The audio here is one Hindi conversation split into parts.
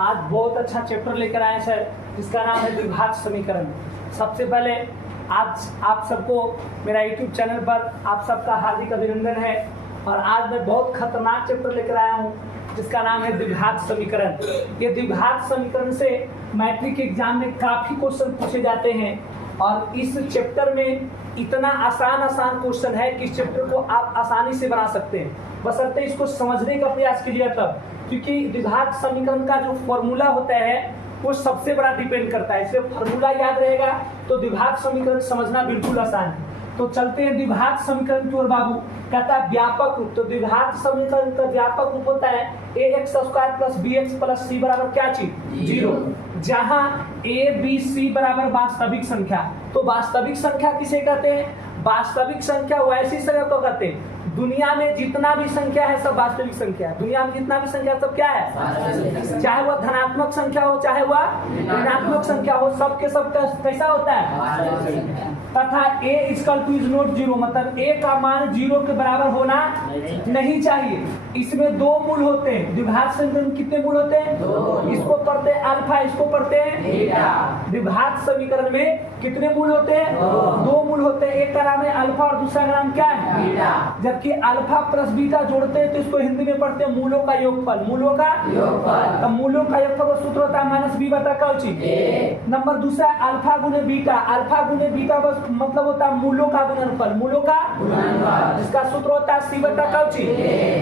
आज बहुत अच्छा चैप्टर लेकर आए सर, जिसका नाम है द्विघात समीकरण। सबसे पहले आज आप सबको मेरा यूट्यूब चैनल पर आप सबका हार्दिक अभिनंदन है। और आज मैं बहुत खतरनाक चैप्टर लेकर आया हूँ जिसका नाम है द्विघात समीकरण। ये द्विघात समीकरण से मैट्रिक एग्जाम में काफ़ी क्वेश्चन पूछे जाते हैं और इस चैप्टर में इतना आसान क्वेश्चन है कि इस चैप्टर को आप आसानी से बना सकते हैं, बशर्ते इसको समझने का प्रयास कीजिए तब। क्योंकि द्विघात समीकरण का जो फॉर्मूला होता है वो सबसे बड़ा डिपेंड करता है, इसलिए फॉर्मूला याद रहेगा तो द्विघात समीकरण समझना बिल्कुल आसान है। तो चलते हैं द्विघात समीकरण की ओर। बाबू कहता है व्यापक रूप, तो द्विघात समीकरण का व्यापक रूप होता है ax² plus bx plus c बराबर क्या चीज 0, जहां a b c बराबर वास्तविक संख्या। तो वास्तविक संख्या किसे कहते हैं? वास्तविक संख्या वैसी संख्या को कहते हैं दुनिया में जितना भी संख्या है सब वास्तविक संख्या है। दुनिया में जितना भी संख्या सब क्या है, चाहे वह धनात्मक संख्या हो चाहे वह ऋणात्मक संख्या हो, सबके सब कैसा होता है। तथा a इज नॉट 0, मतलब a का मान 0 के बराबर होना नहीं चाहिए। इसमें दो मूल होते हैं। द्विघात समीकरण में कितने मूल होते हैं? इसको पढ़ते हैं अल्फा, इसको पढ़ते हैं बीटा। द्विघात समीकरण में कितने मूल होते हैं? दो मूल होते हैं, एक का नाम है अल्फा और दूसरा का नाम क्या है बीटा। जबकि अल्फा प्लस बीटा जोड़ते हैं तो इसको हिंदी में पढ़ते हैं मूलों का योगफल। मूलों का योगफल, तो मूलों का योगफल का सूत्र होता है माइनस बी बटा कौची। नंबर दूसरा अल्फा गुने बीटा, अल्फा गुने बीटा बस मतलब होता है मूलों का गुणनफल, मूलों का जिसका सूत्र होता है सी बटा कौची।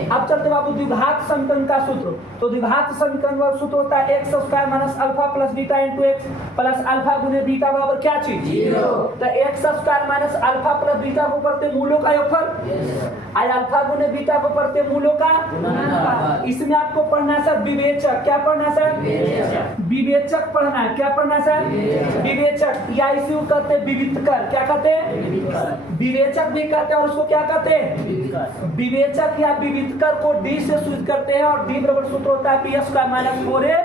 अब चलते बाबू द्विघात समीकरण का सूत्र। तो द्विघात समीकरण का सूत्र होता है x² minus alpha plus beta into x plus alpha गुने बीटा बराबर क्या चीज 0। तो x² minus alpha plus beta को पढ़ते मूलों का योगफल, आज अल्फा गुने बीटा को पढ़ते मूलों का। इसमें आपको पढ़ना है सर विवेचक। क्या पढ़ना है सर? विवेचक पढ़ना है। क्या पढ़ना है सर? विवेचक, या इसी को कहते हैं विविधकर। क्या कहते हैं? विवेचक भी कहते हैं और उसको क्या कहते हैं? विवेचक या विविधकर को डी से सूचित करते हैं और डी बराबर सूत्र होता है p² माइनस 4a।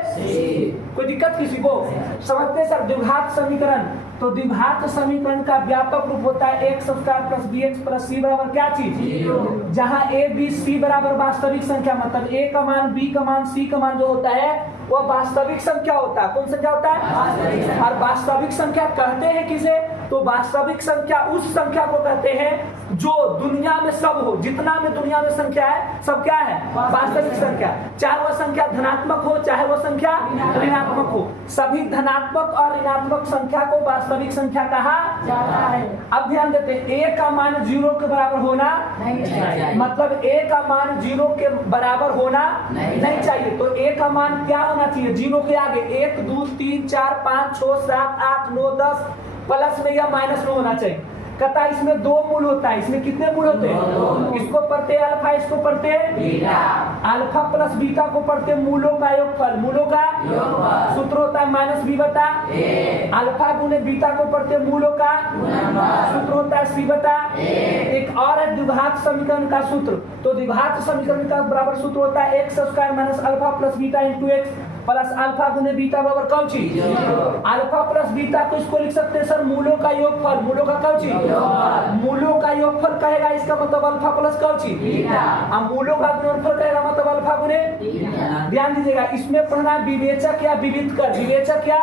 कोई दिक्कत किसी को? समझते सर द्विघात समीकरण। तो द्विघात समीकरण का व्यापक रूप होता है x² plus bx plus c बराबर क्या चीज 0, जहां a b c बराबर वास्तविक संख्या, मतलब a का मान b का मान c का मान जो होता है वह वास्तविक संख्या होता है। कौन संख्या होता है? और वास्तविक संख्या कहते हैं किसे? तो वास्तविक संख्या उस संख्या को कहते हैं जो दुनिया में सब हो। जितना में दुनिया में संख्या है सब क्या है? वास्तविक संख्या। चाहे वह संख्या धनात्मक हो चाहे वह संख्या ऋणात्मक हो, सभी धनात्मक और ऋणात्मक संख्या को वास्तविक संख्या कहा जाता है। अब ध्यान देते हैं a का मान 0 के बराबर होना नहीं चाहिए, मतलब a का मान 0 के बराबर होना नहीं चाहिए। तो a का मान क्या होना चाहिए? 0 के आगे 1 2 3 4 5 6 7 8 9 10 प्लस में या माइनस में होना चाहिए। कहता इसमें दो मूल होता है। इसमें कितने मूल होते हैं? इसको पढ़ते हैं अल्फा, इसको पढ़ते हैं बीटा। अल्फा प्लस बीटा को पढ़ते हैं मूलों का योगफल, मूलों का सूत्र होता है माइनस बी बटा ए। अल्फा गुने बीटा को पढ़ते हैं मूलों का सूत्र होता है सी बटा ए। एक और है द्विघात समीकरण का सूत्र। तो द्विघात समीकरण का बराबर सूत्र होता है x² minus alpha plus beta into x plus alpha गुने बीटा बराबर कौन चीज। अल्फा प्लस बीटा को इसको लिख सकते हैं सर मूलों का योगफल। मूलों का कौन चीज? मूलों का योगफल कहेगा इसका मतलब अल्फा प्लस कौन चीज बीटा। अब मूलों का गुणनफल कहेगा मतलब अल्फा गुने। ध्यान दीजिएगा इसमें पढ़ना विवेचक या विविधकर। विवेचक या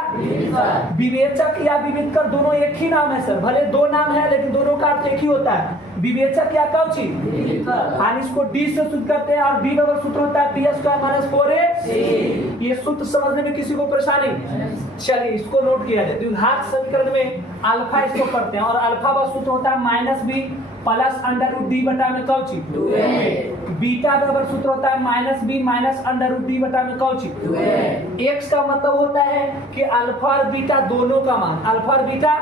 विवेचक या विविधकर दोनों एक ही नाम है सर, भले दो नाम है लेकिन दोनों का अर्थ एक ही होता है। विवेचक या कौन चीज, और इसको डी से सूचित करते हैं और डी बराबर सूत्र होता है p² माइनस 4a। ये सूत्र समझने में किसी को परेशानी? चलिए इसको नोट किया जाए। द्विघात समीकरण में अल्फा इसको पढ़ते हैं और अल्फा का सूत्र होता है minus B plus under root D बटा में कौन चीज 2a। बीटा बराबर सूत्र होता है minus B minus under root D बटा में कौन चीज 2a। एक्स का मतलब होता है कि अल्फा और बीटा दोनों का मान, अल्फा और बीटा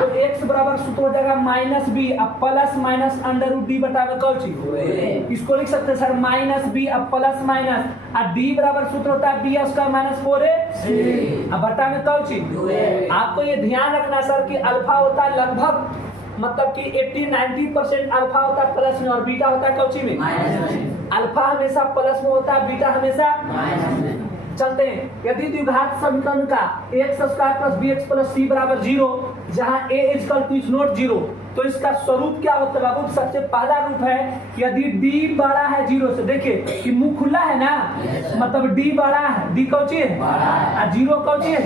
तो एक्स बराबर सूत्र हो जाएगा माइनस बी अब plus minus under root D बटा में कौन चीज। इसको लिख सकते हैं सर माइनस बी अब प्लस माइनस और डी बराबर सूत्र होता है b² माइनस 4a अब बटा में कौन चीज। आपको ये ध्यान रखना सर कि अल्फा होता है लगभग मतलब कि 80-90% अल्फा होता है प्लस में और बीटा होता है कौची में माइनस। अल्फा हमेशा प्लस में होता है, बीटा हमेशा माइनस में। चलते हैं यदि द्विघात समीकरण का x² plus bx plus c बराबर 0, जहां a इज नॉट 0 तो इसका स्वरूप क्या होता है बाबू? सबसे पहला रूप है यदि d बड़ा है 0 से, देखिए कि मुंह खुला है ना, मतलब d बड़ा है, d कौची है और 0 कौची है,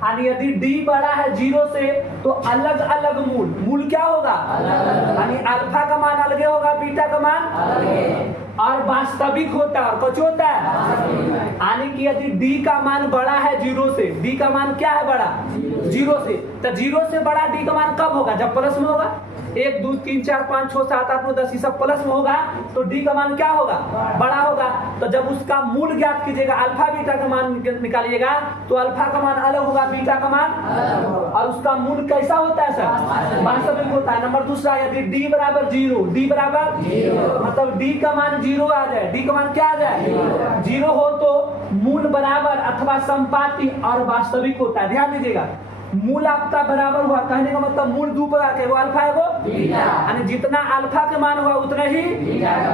और यदि d बड़ा है 0 से तो अलग अलग मूल क्या होगा? यानी अल्फा का मान अलग होगा, बीटा का मान और वास्तविक होता है और कुछ होता है। यानी कि यदि d का मान बड़ा है 0 से, d का मान क्या है बड़ा? 0 से, तो 0 से बड़ा d का मान कब होगा? जब प्लस में होगा। 1 2 3 4 5 6 7 8 9 10 ये सब प्लस में होगा तो d का मान क्या होगा? बड़ा होगा। तो जब उसका मूल ज्ञात कीजिएगा, अल्फा बीटा का मान निकालिएगा तो अल्फा का मान अलग होगा, बीटा का मान, और उसका मूल कैसा होता है सर? वास्तविक होता है। नंबर दूसरा, यदि d बराबर 0, d बराबर मतलब d का मान 0 आ जाए, d का मान क्या आ जाए? 0 हो तो मूल बराबर अथवा संपाती और वास्तविक होता है। ध्यान दीजिएगा, मूल आपका बराबर हुआ, कहने का मतलब मूल दो प्रकार के, वो अल्फा है वो बीटा, यानी जितना अल्फा का मान होगा उतना ही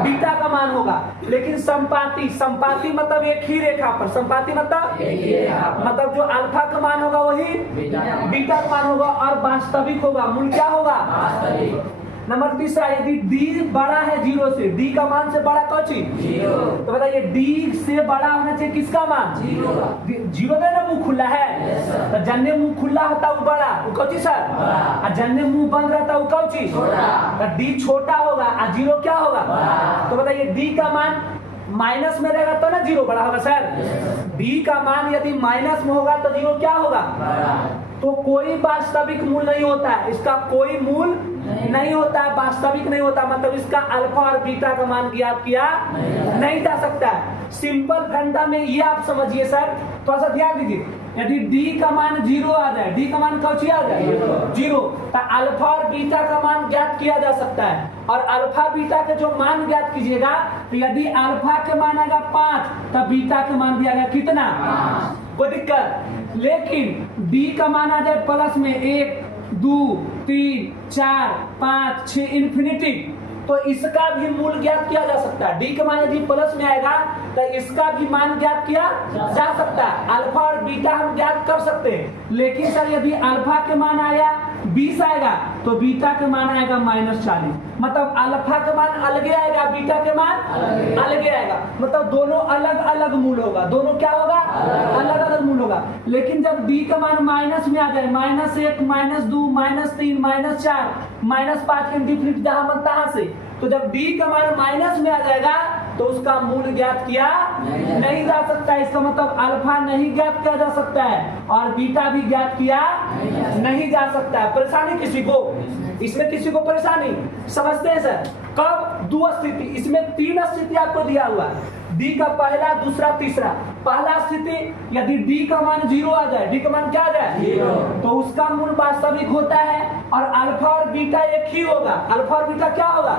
बीटा का मान होगा। लेकिन संपाती मतलब एक ही रेखा पर, संपाती मतलब जो अल्फा का मान होगा वही बीटा का मान होगा और वास्तविक होगा। मूल क्या होगा? नंबर तीसरा, यदि d बड़ा है 0 से, d का मान से बड़ा कौन सी? 0, तो बताइए d से बड़ा होना चाहिए किसका मान? 0 ना मुंह खुला है, तो जन्ने मुंह खुला होता वो बड़ा, वो कौन सी सर? और जन्ने मुंह बंद रहता वो कौन सी? तो d छोटा होगा और 0 क्या होगा? तो बताइए d का मान माइनस में रहेगा तो ना 0 बड़ा होगा सर। d का मान यदि माइनस में होगा तो 0 क्या होगा? तो कोई वास्तविक मूल नहीं होता है, इसका कोई मूल नहीं होता है, वास्तविक नहीं होता, मतलब इसका अल्फा और बीटा का मान ज्ञात किया नहीं जा सकता है। सिंपल फंडा में ये आप समझिए सर, थोड़ा सा ध्यान दीजिए। यदि d का मान 0 आ जाए, d का मान कौन सी आ जाए? 0, तो अल्फा और बीटा का मान ज्ञात किया जा सकता है। और अल्फा बीटा के जो मान ज्ञात कीजिएगा, तो यदि अल्फा के मान आएगा 5 तो बीटा के मान भी आएगा कितना? कोई दिक्कत। लेकिन d का मान आ जाए प्लस में 1 2 3 4 5 6 इन्फिनिटी, तो इसका भी मूल ज्ञात किया जा सकता है। d का मान यदि प्लस में आएगा तो इसका भी मान ज्ञात किया जा सकता है। अल्फा और बीटा हम ज्ञात कर सकते हैं। लेकिन सर यदि अल्फा के मान आया 20 आएगा तो बीटा के मान आएगा -40, मतलब अल्फा का मान अलग आएगा, बीटा के मान अलग आएगा, मतलब दोनों अलग अलग मूल होगा। दोनों क्या होगा? अलग अलग मूल होगा। लेकिन जब d का मान माइनस में आ जाए, -1 -2 -3 -4 -5 इनडिफिनिट जहां मन तहां से, तो जब d का मान माइनस में आ जाएगा तो उसका मूल ज्ञात किया नहीं जा सकता है। इसका मतलब अल्फा नहीं ज्ञात किया जा सकता है और बीटा भी ज्ञात किया नहीं जा सकता है। परेशानी किसी को? इसमें किसी को परेशानी समझते हैं सर? कब? 2 स्थिति, इसमें 3 स्थिति आपको दिया हुआ है, d का पहला दूसरा तीसरा। पहला स्थिति यदि d का मान 0 आ जाए, d का मान क्या आ जाए? 0, तो उसका मूल वास्तविक होता है और अल्फा और बीटा एक ही होगा। अल्फा और बीटा क्या होगा?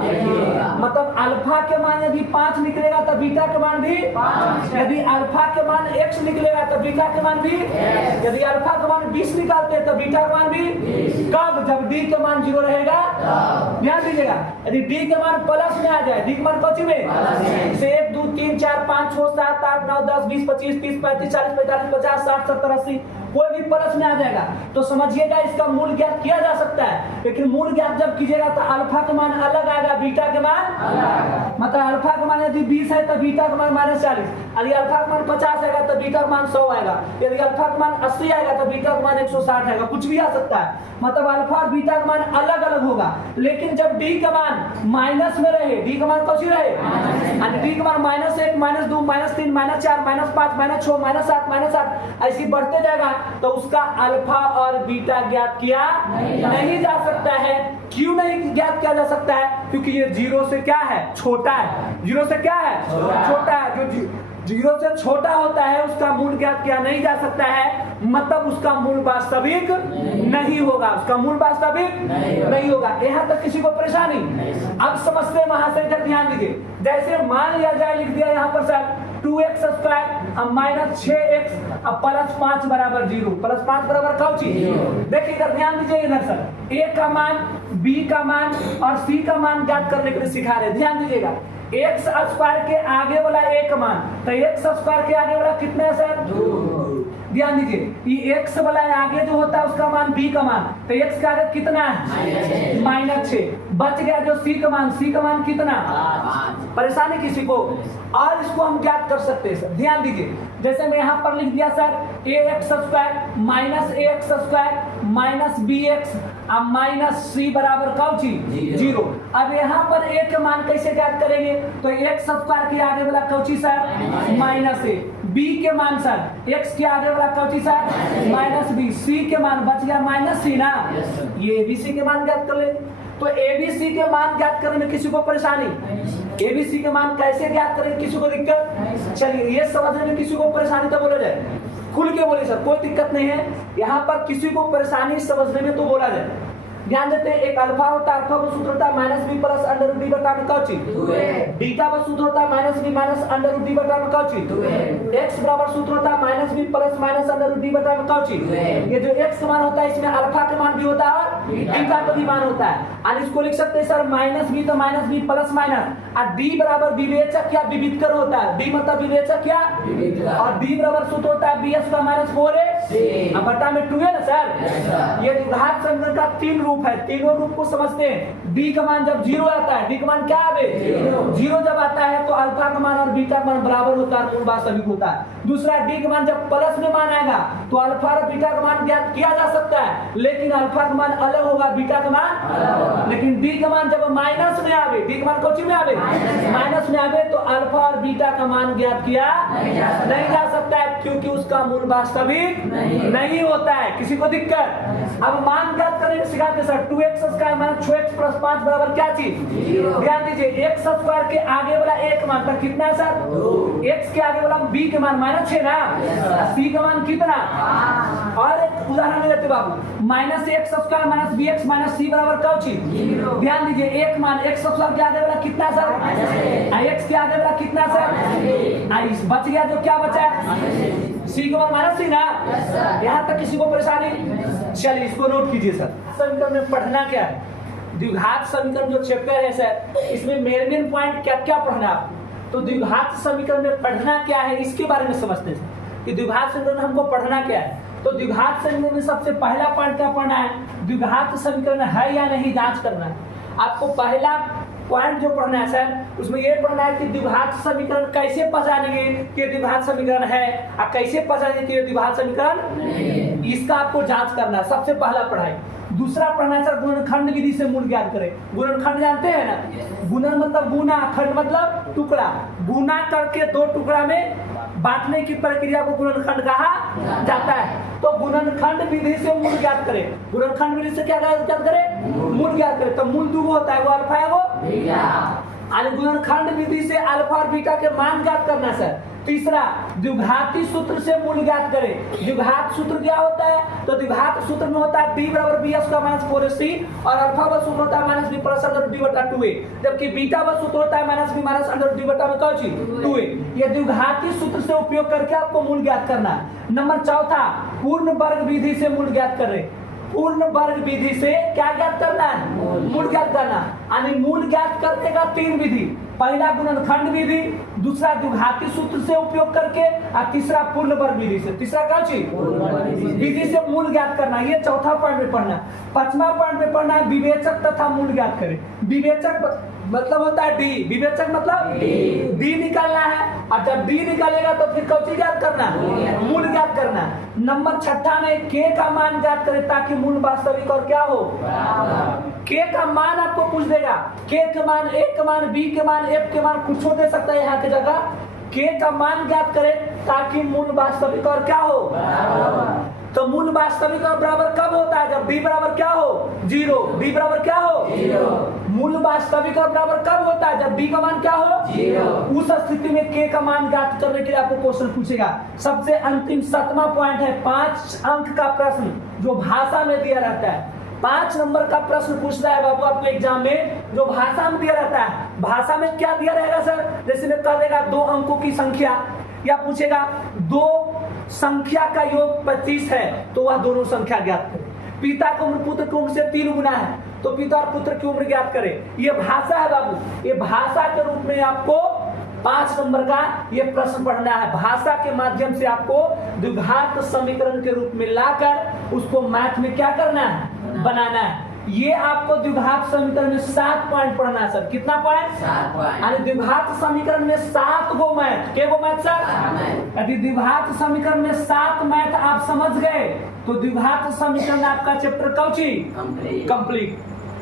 मतलब अल्फा के मान यदि 5 निकलेगा तो बीटा के मान भी 5, यदि अल्फा के मान x निकलेगा तो बीटा के मान भी, यदि अल्फा का मान 20 निकालते हैं तो बीटा का मान भी 20। कब? जब d का मान 0 रहेगा। ध्यान दीजिएगा, यदि d के मान प्लस में आ जाए, d के मान कौन सी में? से 1 2 3 4 5 6 7 8 9 10 20 25 30 35 40 45 50 60 70 80 कोई भी प्लस में आ जाएगा तो समझिएगा इसका मूल ज्ञात किया जा सकता है। लेकिन मूल ज्ञात जब कीजिएगा तो अल्फा का मान अलग आएगा, बीटा के मान अलग, मतलब अल्फा का मान यदि 20 है तो बीटा का मान -40, यदि अल्फा का मान 50 आएगा तो बीटा का मान 100 आएगा, यदि अल्फा का मान 80 आएगा तो बीटा का मान 160 आएगा, कुछ भी आ सकता है। मतलब अल्फा और बीटा का मान अलग अलग होगा। लेकिन जब d का मान माइनस में रहे, d का मान कौन सी रहे? d का मान -1 -2 -3 -4 -5 -6 -7 -8 ऐसी बढ़ते जाएगा तो उसका अल्फा और बीटा ज्ञात किया नहीं जा सकता है। क्यों नहीं ज्ञात किया जा सकता है? क्योंकि ये 0 से क्या है? छोटा है। 0 से क्या है? छोटा है। जो 0 से छोटा होता है उसका मूल ज्ञात किया नहीं जा सकता है, मतलब उसका मूल वास्तविक नहीं होगा, उसका मूल वास्तविक नहीं होगा। यहाँ तक किसी को परेशानी? अब समझते महाशय जब ध्यान दीजिए, जैसे मान लिया जाए, लिख दिया यहाँ पर सर 2x स्क्वायर अब -6x अब +5 बराबर 0, +5 बराबर कौन चीज? देखिए इधर ध्यान दीजिए, इधर सर a का मान, b का मान और c का मान ज्ञात करने के लिए सिखा रहे। ध्यान दीजिएगा, x स्क्वायर के आगे वाला a का मान, तो x स्क्वायर के आगे वाला कितना है सर? 2। ध्यान दीजिए, ये x वाला आगे जो होता है उसका मान b का मान, तो x का आगे कितना है -6, बच गया जो c का मान कितना, परेशानी किसी को, और इसको हम ज्ञात कर सकते हैं सर। ध्यान दीजिए, जैसे मैं यहाँ पर लिख दिया sir ax² minus ax² minus bx अब माइनस c बराबर कौन चीज 0। अब यहाँ पर a के मान कैसे ज्ञात करेंगे, तो x² के आगे वाला कौन चीज सर -a, b के मान सर x के आगे वाला कौन चीज सर -b, c के मान बच गया -c ना, ये abc के मान ज्ञात कर लेंगे। तो abc के मान ज्ञात करने में किसी को परेशानी, abc के मान कैसे ज्ञात करें, किसी को दिक्कत, चलिए ये समझने में किसी को परेशानी तो बोला जाए, खुल के बोले सर कोई दिक्कत नहीं है, यहाँ पर किसी को परेशानी समझने में तो बोला जाए। ध्यान देते हैं, एक अल्फा होता है, अल्फा का सूत्र होता है -b plus under root d बटा में कौन चीज, बीटा का सूत्र होता है -b minus under root d बटा में कौन चीज, x बराबर सूत्र होता है -b plus minus under root d बटा में कौन चीज। ये जो x मान होता है इसमें अल्फा का मान भी होता है और बीटा का भी मान होता है, और इसको लिख सकते हैं सर -b तो -b प्लस माइनस, और d बराबर विवेचक या विविधकर होता है, d मतलब विवेचक या, और d बराबर सूत्र होता है bs का -4a अब बटा में 2 है ना सर। ये द्विघात समीकरण का 3 रूप है, तीनों रूप को समझते हैं। d का मान जब 0 आता है, d का मान क्या है 0 जब आता है तो अल्फा का मान और बीटा का मान बराबर होता है, मूल वास्तविक होता है। दूसरा d का मान जब प्लस में मान आएगा तो अल्फा और बीटा का मान ज्ञात किया जा सकता है, लेकिन अल्फा का मान अलग होगा, बीटा का मान, लेकिन d का मान जब माइनस में आवे, d का मान कौन में आवे माइनस में आवे तो अल्फा और बीटा का मान ज्ञात किया नहीं जा सकता है, क्योंकि उसका मूल वास्तविक नहीं होता है। किसी को दिक्कत, अब मान ज्ञात करने सिखाते sir 2x² minus 6x plus 5 बराबर क्या चीज, ध्यान दीजिए x² के आगे वाला एक मान पर कितना है सर, x के आगे वाला b के मान -6 ना, c का मान कितना, और एक उदाहरण लेते बाबू -x² minus bx minus c बराबर क्या चीज, ध्यान दीजिए एक मान x² के आगे वाला कितना सर, x के आगे वाला कितना सर, बच गया जो क्या बचा c का मान -c ना, यहाँ तक किसी को परेशानी, चलिए इसको नोट कीजिए सर। समीकरण में पढ़ना क्या है, द्विघात समीकरण जो चैप्टर है सर, इसमें मेन पॉइंट क्या क्या पढ़ना है, तो द्विघात समीकरण में पढ़ना क्या है इसके बारे में समझते हैं कि द्विघात समीकरण हमको पढ़ना क्या है। तो द्विघात समीकरण में सबसे पहला पॉइंट क्या पढ़ना है, द्विघात समीकरण है या नहीं जांच करना है। आपको पहला पॉइंट जो पढ़ना है सर, उसमें ये पढ़ना है कि द्विघात समीकरण कैसे पहचानेंगे कि द्विघात समीकरण है और कैसे पहचानेंगे कि द्विघात समीकरण, इसका आपको जांच करना है, सबसे पहला पढ़ाई। दूसरा पढ़ना है सर गुणनखंड विधि से मूल ज्ञात करें। गुणनखंड जानते हैं ना, गुणन मतलब गुना, खंड मतलब टुकड़ा, गुना करके 2 टुकड़ा में बांटने की प्रक्रिया को गुणनखंड कहा जाता है। तो गुणनखंड विधि से मूल ज्ञात करें, गुणनखंड विधि से क्या ज्ञात करें, मूल ज्ञात करें। तो मूल 2 होता है, वो अल्फा है वो बीटा, गुणनखंड विधि से अल्फा और बीटा के मान ज्ञात करना सर। तीसरा द्विघाती सूत्र से मूल ज्ञात करें। द्विघात सूत्र क्या होता है, तो द्विघात सूत्र में होता है b बराबर bs का माइनस 4ac, और अल्फा का सूत्र होता है -b प्लस अंडर d बटा 2a, जबकि बीटा का सूत्र होता है -b माइनस अंडर d बटा में कौन चीज 2a। ये द्विघाती सूत्र से उपयोग करके आपको मूल ज्ञात करना है। नंबर चौथा पूर्ण वर्ग विधि से मूल ज्ञात करें। पूर्ण वर्ग विधि से क्या ज्ञात करना है, मूल ज्ञात करना, यानी मूल ज्ञात करने का 3 विधि, पहला गुणनखंड विधि, दूसरा द्विघाती सूत्र से उपयोग करके, और तीसरा पूर्ण वर्ग विधि से। तीसरा क्या चीज विधि से मूल ज्ञात करना, ये चौथा पॉइंट में पढ़ना। 5वां पॉइंट में पढ़ना है विवेचक तथा मूल ज्ञात करें। विवेचक मतलब होता है डी, विवेचक मतलब डी निकालना है, और जब डी निकालेगा तो फिर कौन सी ज्ञात करना, मूल ज्ञात करना। नंबर 6 में के का मान ज्ञात करें ताकि मूल वास्तविक और क्या हो, के का मान आपको पूछ देगा, के के मान, ए के मान, बी के मान, एफ के मान कुछ दे सकता है यहाँ की जगह। के का मान ज्ञात करें ताकि मूल वास्तविक और क्या हो, तो मूल वास्तविक और बराबर कब होता है, जब b बराबर क्या हो 0, b बराबर क्या हो 0। मूल वास्तविक और बराबर कब होता है, जब b का मान क्या हो 0। उस स्थिति में k का मान ज्ञात करने के लिए आपको क्वेश्चन पूछेगा। सबसे अंतिम 7वां पॉइंट है 5 अंक का प्रश्न जो भाषा में दिया रहता है। 5 नंबर का प्रश्न पूछता है बाबू आपको एग्जाम में, जो भाषा में दिया रहता है। भाषा में क्या दिया रहेगा सर, जैसे में कह देगा 2 अंकों की संख्या, या पूछेगा 2 संख्या का योग 25 है, तो वह दोनों संख्या ज्ञात करें। पिता की उम्र पुत्र की उम्र से 3 गुना है, तो पिता और पुत्र की उम्र ज्ञात करें। ये भाषा है बाबू, ये भाषा के रूप में आपको 5 नंबर का ये प्रश्न पढ़ना है। भाषा के माध्यम से आपको द्विघात समीकरण के रूप में लाकर उसको मैथ में क्या करना है, बनाना है। ये आपको द्विघात समीकरण में 7 पॉइंट पढ़ना है सर। कितना पॉइंट? 7 पॉइंट। यानी द्विघात समीकरण में 7 गो मैथ। के गो मैथ सर? यदि द्विघात समीकरण में 7 मैथ आप समझ गए तो द्विघात समीकरण आपका चैप्टर कौची कंप्लीट।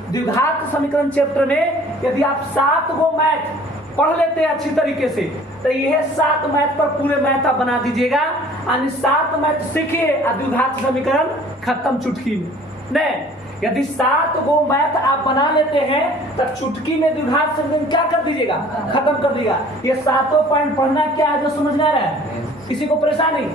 द्विघात समीकरण चैप्टर में यदि आप 7 गो मैथ पढ़ लेते हैं अच्छी तरीके से तो यह 7 मैथ पर पूरे मैथ आप बना दीजिएगा। यानी 7 मैथ सीखिए और द्विघात समीकरण खत्म चुटकी में। नहीं, यदि 7 गो मैथ आप बना लेते हैं तब चुटकी में द्विघात समीकरण क्या कर दीजिएगा, खत्म कर दीजिएगा। ये 7 पॉइंट पढ़ना क्या है जो समझ में आ रहा है, किसी को परेशानी?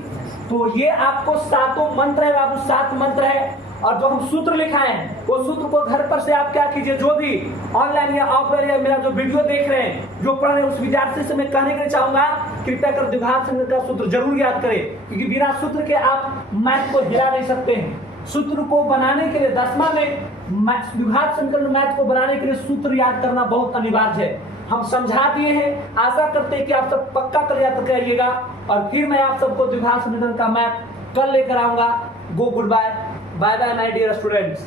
तो ये आपको 7 मंत्र है, आपको 7 मंत्र है और जो हम सूत्र लिखाए हैं वो सूत्र को घर पर से आप क्या कीजिए, जो भी ऑनलाइन या ऑफलाइन या मेरा जो वीडियो देख रहे हैं, जो पढ़ रहे हैं, उस विद्यार्थी से मैं कहने के लिए चाहूंगा कृपया कर द्विघात समीकरण का सूत्र जरूर याद करें, क्योंकि बिना सूत्र के आप मैथ को हिला नहीं सकते हैं। सूत्र को बनाने के लिए 10वां में द्विघात समीकरण मैथ को बनाने के लिए सूत्र याद करना बहुत अनिवार्य है। हम समझा दिए हैं, आशा करते हैं कि आप सब पक्का कर याद करिएगा और फिर मैं आप सबको द्विघात समीकरण का मैथ कल लेकर आऊंगा। Go good bye, bye bye my dear students.